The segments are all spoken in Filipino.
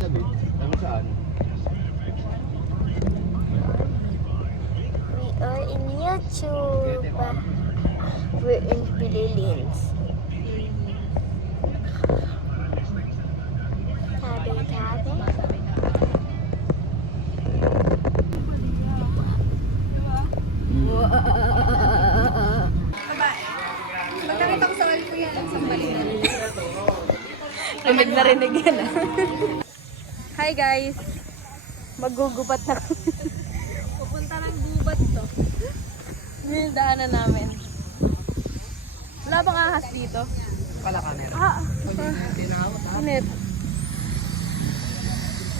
Ano saan? We are in YouTube. We're in Philippines. Tabi-tabi. Magkakita ko sa wall ko yan. Sa balinan. Rinig na rinig yan ah. Hi guys! Magugupat na kami. Pupunta ng gubat to. Yun yung daanan namin. Wala bang ahas dito? Pala ka meron. Init.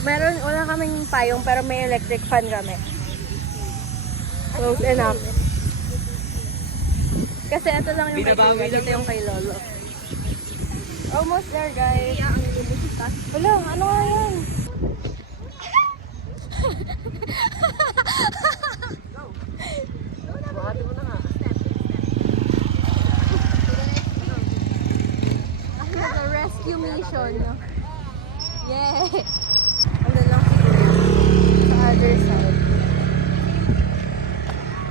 Meron, wala kaming payong pero may electric fan kami. Close enough. Kasi ito lang yung Binabawi kay lang Ito yung kay Lolo. Almost there guys. Wala, ano nga yan? Makati mo na nga. The rescue mission. Yay! Andun lang siguro. Sa other side.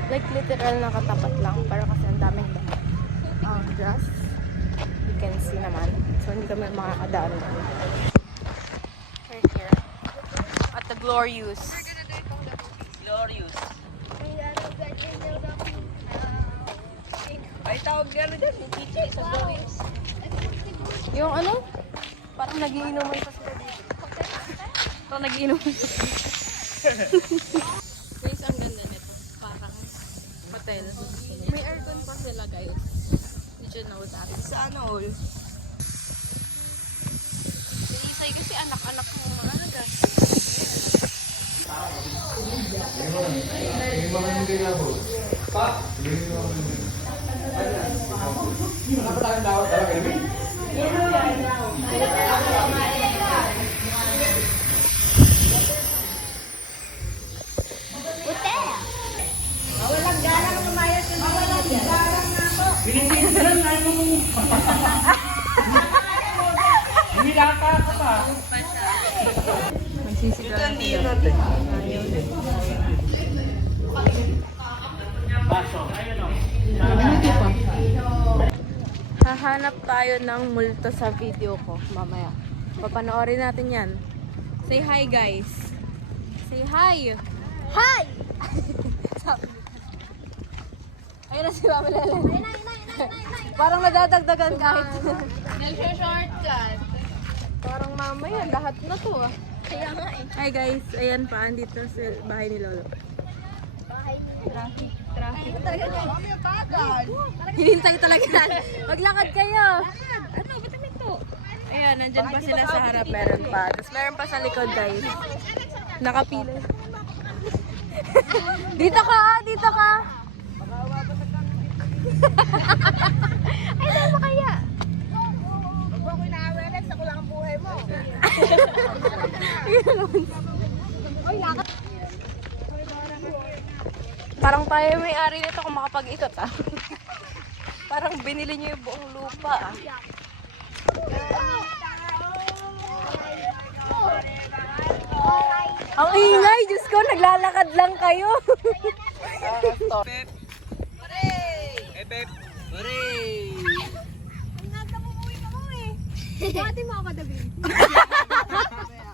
Like literal nakatapat lang. Pero kasi ang daming grass. You can see naman. So hindi kami makakadaan doon. We're here. At the Glorious. Glorious. Ay, tawag ka rin dyan. Chichi, sa Glorious. Yung ano? Parang nagiinuman pa sila dito. Parang nagiinuman pa sila. Guys, ang ganda nito. Parang hotel. May aircon pa sila guys. Did you know that? Sana all. Si Isay kasi anak-anak ng mga agas. Hinilaka ka pa. Magsisigaw Hindi natin. Hahanap tayo ng multo sa video ko mamaya. Papanoorin natin yan. Say hi guys. Say hi. Hi! Ayun na si Mama Lele. Parang nadadagdagan kahit. Nag-shortcut. Parang mamaya lahat na to ah. Kaya nga eh. Hi guys, ayan pa andito sa bahay ni Lolo. Traffic. Hinintay talaga yan. Maglakad kayo. Ano? Ba't namin to? Ayan, nandyan pa sila sa harap. Meron pa. Tapos meron pa sa likod guys. Nakapila. Dito ka ah, dito ka. Ay, dahil mo kaya? Parang tayo may-ari nito kung makapag-ikot ah. Parang binili niyo yung buong lupa ah. Ang ingay! Diyos ko, naglalakad lang kayo. Pep. Eh, Pep. Hooray! Dati mo ako dabi.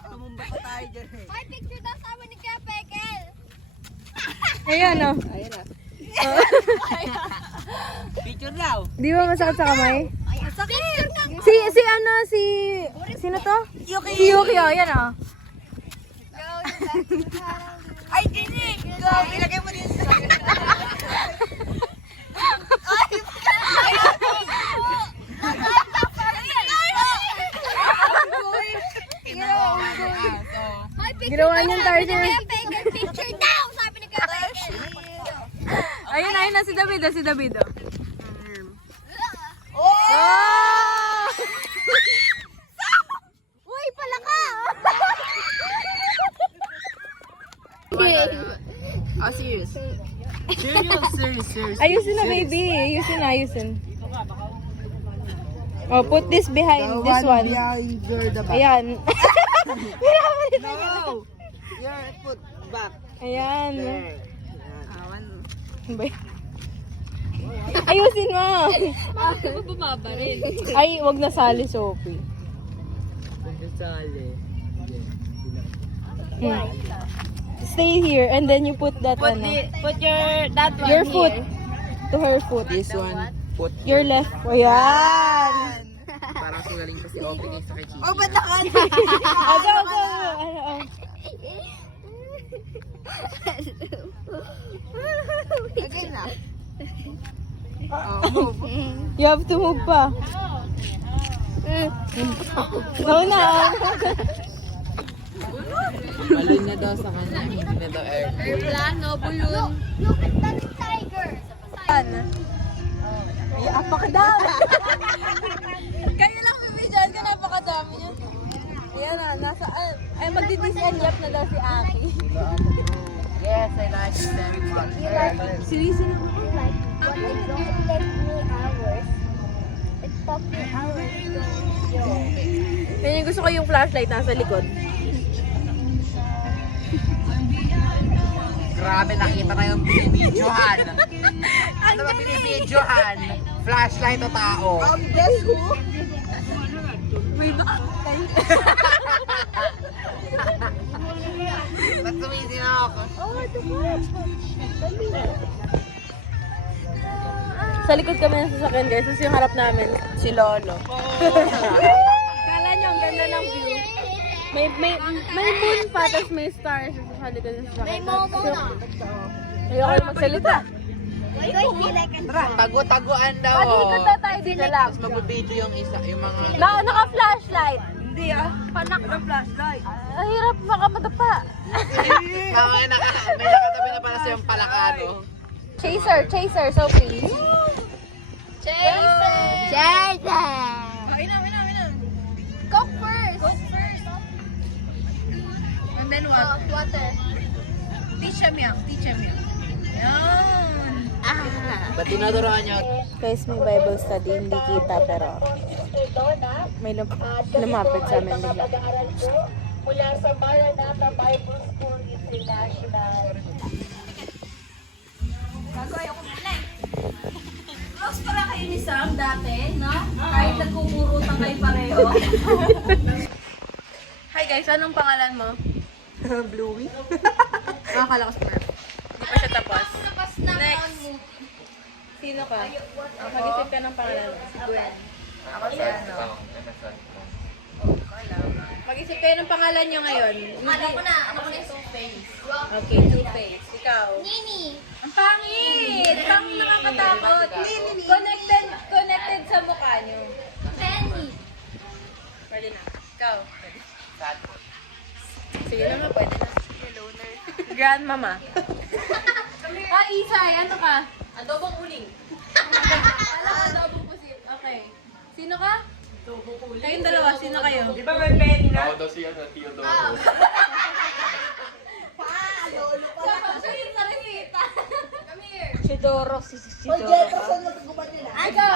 Tumumba pa tayo dyan eh. Ay, picture daw sa amin ni Kuya Pekel. Ayan oh. Ayun na. Picture daw. Di ba masakit sa kamay? Ay, sakit! Sino to? Yuki. Si Yuki oh, yan oh. Ay, dinig! Go! Ilagay mo din sa... Ginawa niyang target. Kuya Pekel, picture daw! Sabi ni Kuya Pekel. Ayun na si David oh, si David oh. Oh! Uy, pala ka! Oh, serious. Serious. Ayusin na baby, ayusin. Oh, put this behind this one. Behind the back. Ayan. No! Your foot back. Ayan. There. Ano ba yan? Ayusin mo. Bakit ka bumaba rin? Ay, wag na sali, Sophie. Sali. Stay here and then you put that Put that one your foot to her foot. This one, put Your left. Ayan. Parang sugaling pa si Open sa kay Chichi. Oh, ba't naka? Go. Again na. You have to move pa. No na. Balloon na daw sa kanya, hindi na daw air. Airplano, bulon. Look at that tiger. Ay, apakadami. Kayo lang bibidyan ka, napakadami niya. Ayan na, nasa, ay magdi-disenyap na daw si Aki. Yes, I like it very much. What it don't take me hours. It took me hours to go. Yan yung gusto ko yung flashlight nasa likod. Grabe, nakita na yung binibidyohan. Ano ba binibidyohan? Flashlight o tao? Guess who? Ba't tumisi na ako? Sa likod kami ng sasakyan guys, tapos yung harap namin, si Lolo. Kala nyo, ang ganda ng view. May moon pa, tapos may stars sa likod ng sasakyan. May momo na. Ayoko yung magsalita. Why do I feel like I'm Tago-taguan daw. Panikot na tayo dito lang. Tapos magbibidyo yung isa, yung mga... Naka-flashlight. Hindi panak ng flashlight. Ang hirap baka madapa. Mga may nakatabi na para siyang palakado. Chaser, Sophie. Jason! Go first! And then what? Water. Teach him yan. Yan. Ba't tinuturoan niyo? Guys, may Bible study, hindi kita pero may lumapit sa amin bigla. Mula sa Maranatha Bible School International. Close para kayo ni Sam dati, no? Kahit nagkukurutan kayo pareho. Hi guys, anong pangalan mo? Bluey? Nakakala ko si Merv. Hindi pa siya tapos. Next. Sino ka? Mag-isip ka ng pangalan mo. Si Gwen. Ako si ano? Mag-isip kayo ng pangalan nyo ngayon. Alam ko na yung Two-Face. Okay, Two-Face. Ikaw. Nini! Ang pangit! Ang nakakatakot. Connected sa mukha nyo. Penny! Pwede na. Ikaw. Sad boy. Sige naman, pwede na. Grandmama. Isay, ano ka? Adobong uling. Adobong pusit. Okay. Sino ka? Adobong uling. Kayong dalawa, sino kayo? Di ba may penny na? Ako daw si Theodoro. Si Doro, si Doro. Ikaw,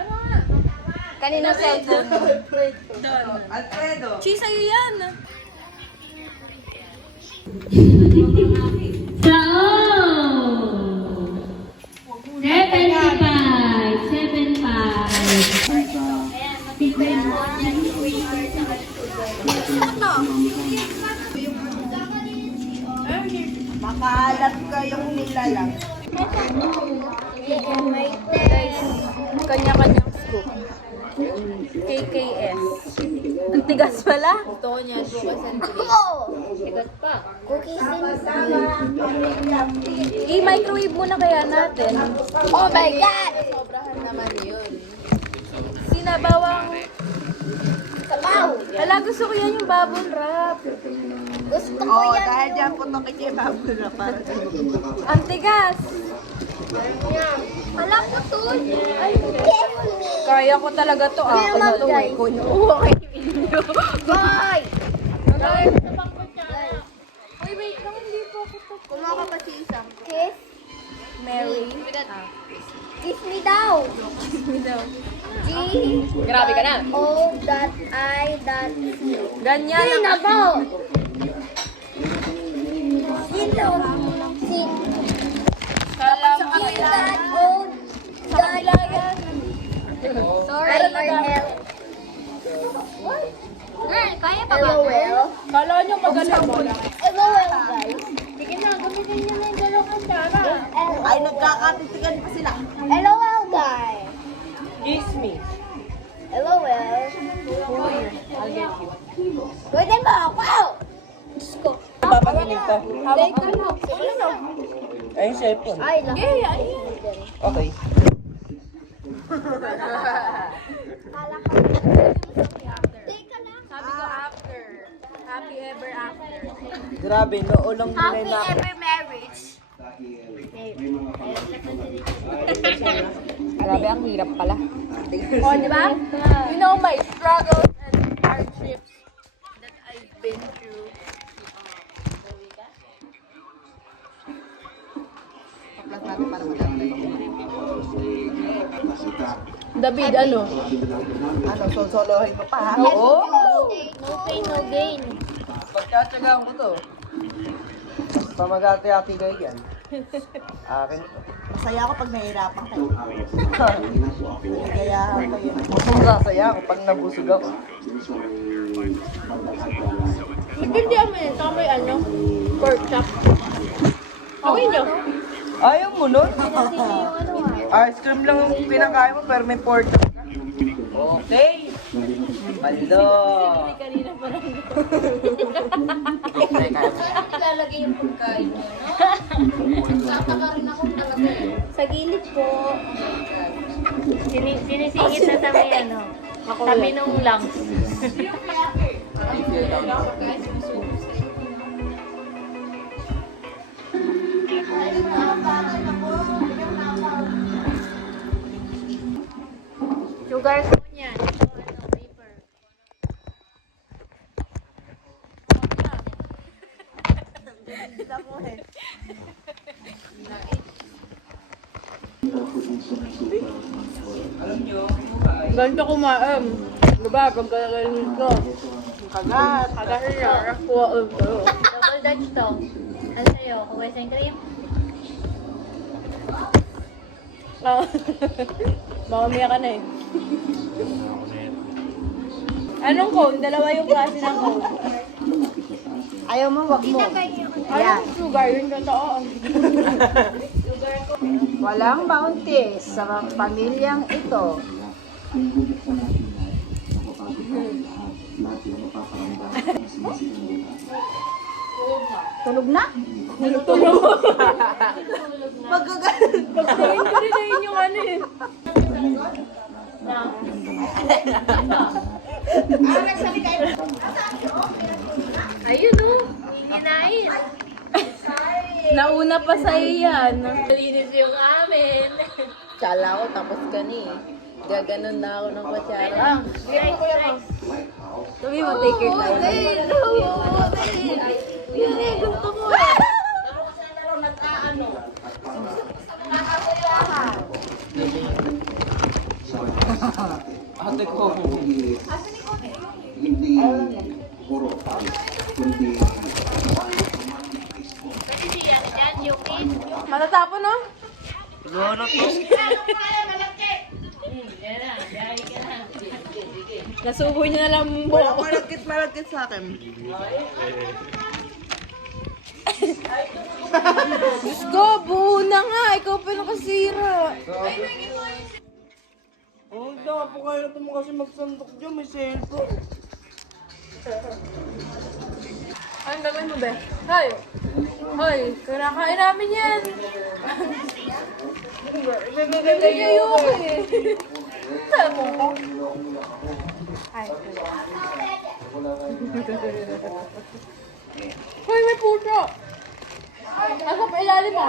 ano nga? Kanina cellphone mo. Don. Alfredo. Chi, sa'yo yan. Makalat kayong nilalang. Guys, kanya-kanyang scoop. KKS. Ang tigas pala. Ito ko niya, bukas and tigas pa. Cookies I-microwave muna kaya natin. Oh my God! Sobrahan naman yun. Sinabawang... Sabaw! Hala, gusto ko yan yung bubble wrap. Gusto ko yan. Dahil dyan putokin niya yung babul na para sa Ang tigas. Wala ko to. Ay, Careful me. kaya ko talaga to ah. Kuya Mag, Kuya guys. Kuya inyo. Bye! Uy, wait lang, hindi po ako to. Kumuha ka pa si isang. Kiss. Mary. Ah. Kiss me daw. G. Grabe ka na. O.I.C. Ganyan Ay, ang... nako. Sino? Sin. Kala mo. Sorry. Girl, kaya pa ba? LOL. Kala nyo magaling mo lang. LOL, guys. Sige na, gamitin nyo na yung dalawang cara. Ay, nagkakatitigan pa sila. LOL, guys. Kiss me. LOL. I'll get you. Pwede ba? Wow! Diyos ko. Papaginig to. Hawak ka na. Sige na. Ay, yung cellphone. Ay, lang. Okay. Kala ko. Teka na. Sabi ko after. Happy ever after. Grabe, noong Happy nila. ever marriage. Grabe, ang hirap pala. O, di ba? You know my struggles and hardships that I've been through. David, ano? Ano, solohin mo pa ha? Oo. No pain, no gain. Pagkatsagaan ko to. Pamagati-ati kayo yan. Akin to. Masaya ako pag nahihirapan kayo. Kaya kayo. Masaya ako pag nabusog ako. Nagpindihan mo yun. Saka may ano? Pork chop. Okay nyo? Ayaw mo nun? Ice cream lang yung pinakain mo pero may pork chop ka. Okay. Hello. Kanina pa lang. Ilalagay yung pagkain mo, no? Sasaka rin ako talaga. Sa gilid po. Sinisingit na sa may ano, kami nung lungs. Sugar ko niyan. Ano, paper. Ganito kumain. Diba? Pagkakainin ko. Kagat. Kagahin na. Rakuha ito. Double Dutch to. Ano sa'yo? Kuwes and cream? Mamamaya ka na eh. Anong cone? Dalawa yung klase ng cone. Ayaw mo, wag mo. Anong sugar? Yun totoo. Walang bounties sa pamilyang ito. Tulog na? Tulog. Magagalit. Pagkain ko rin na yun yung ano eh. Ayun o. Hinain. Nauna pa sa'yo yan. Malinis yung amin. Tsala ko, tapos ka ni. Gaganon na ako ng kutsara. Sabi mo, take your time. Ate ko. Matatapon no? Lolo to. Nasubo niyo na lang ang Wala buo. malagkit sa akin. Diyos ko, buo na nga. Ikaw pa nakasira. Oh, dapat po kayo na mo kasi magsandok dyan. May cellphone. Anong gagawin mo, be? Hoy! Hoy! Kinakain namin yan! Ibigay kayo eh! Tama mo. Ay. Hoy, may puso! Asa pa ilalim mo?